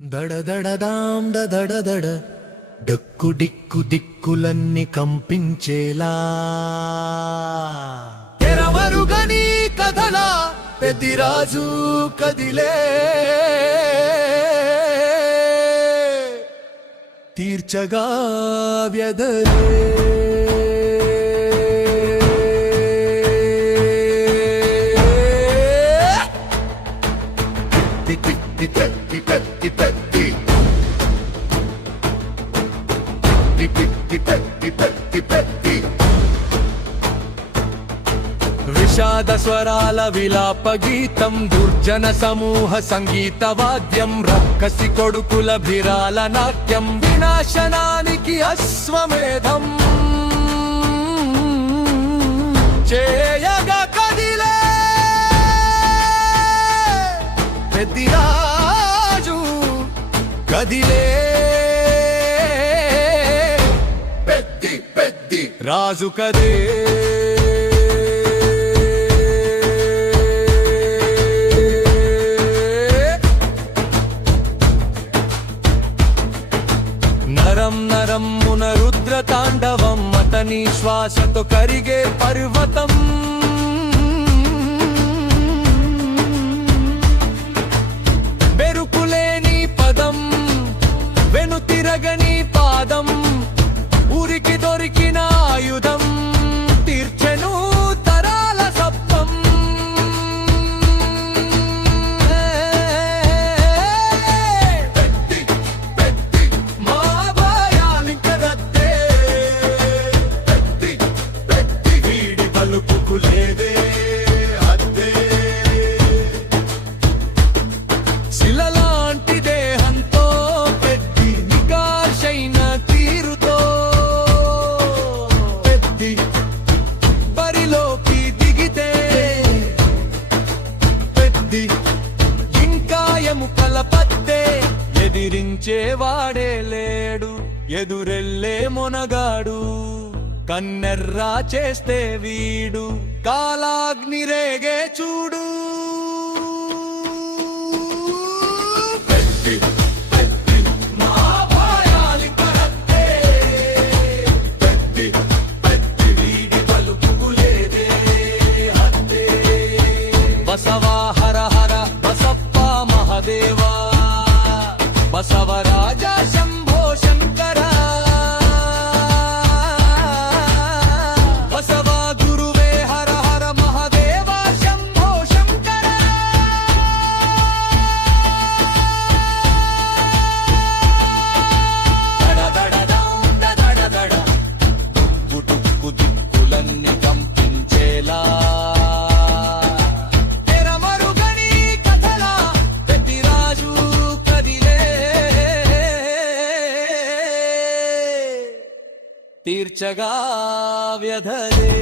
దడదడదాం దడదడ duck డిక్కు దిక్కులన్నీ కంపించేలా తెరవరుగని కథలా పెద్దిరాజు కదిలే తీర్చగా వ్యధలే విషాద స్వరాల విలాప గీతం దుర్జన సమూహ సంగీత వాద్యం రక్కసి కొడుకుల భిరాల నాట్యం వినాశనానికి అశ్వమేధం చేయగా కదిలే పెద్దిరాజు కదిలే పెద్ది రాజు కదే నరం నరమ్మున రుద్ర తాండవం అతని శ్వాసతో కరిగే పర్వతం బెరుకులేని పదం వెనుతిరగని పాదం ఊరికి దొరికిన ఆయుధం తీర్చెను తరాల సప్పం మా భయాలింకరద్దే వీడి పలుకుకు లేదే అద్దే శిలలాంటి దేహంతో పెద్ది నికార్షైన తీరుతో పెద్ది బరిలోకి దిగితే పెద్ది ఇంకా ఎముకల పత్తే ఎదిరించేవాడే లేడు ఎదురెళ్ళే మొనగాడు కన్నెర్రా చేస్తే వీడు కాలాగ్ని రేగే చూడు మా భయాలింకరద్దే వీడి పలుకుకు లేదే అద్దే బసవా హర హర బసప్ప మహదేవా బసవరాజ శంభో శంకర బసవా గురువే హర హర మహదేవ శంభో శంకర దడదడ దుక్కు దిక్కులన్నీ కంపించేలా తెరమరుగని కథలా పెద్దిరాజు కదిలే తీర్చగా వ్యధలే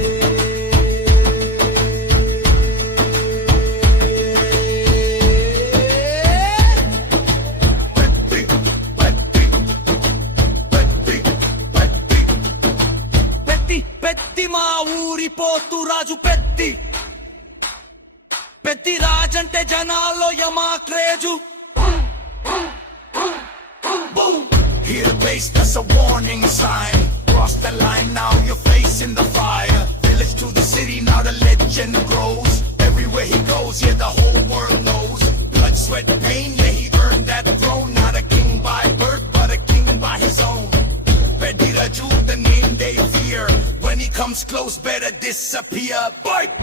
పెద్ది మా ఊరి పోతు రాజు పెద్ది రాజంటే జనాల్లో యమా craze Here the bass, that's a warning sign. Cross the line, now you're facing the fire. Village to the city, now the legend grows. Everywhere he goes, yeah, the whole world knows. Blood, sweat, pain, yeah, he earned that throne. Not a king by birth, but a king by his own. Pediraju, the name they fear. When he comes close, better disappear. Bite!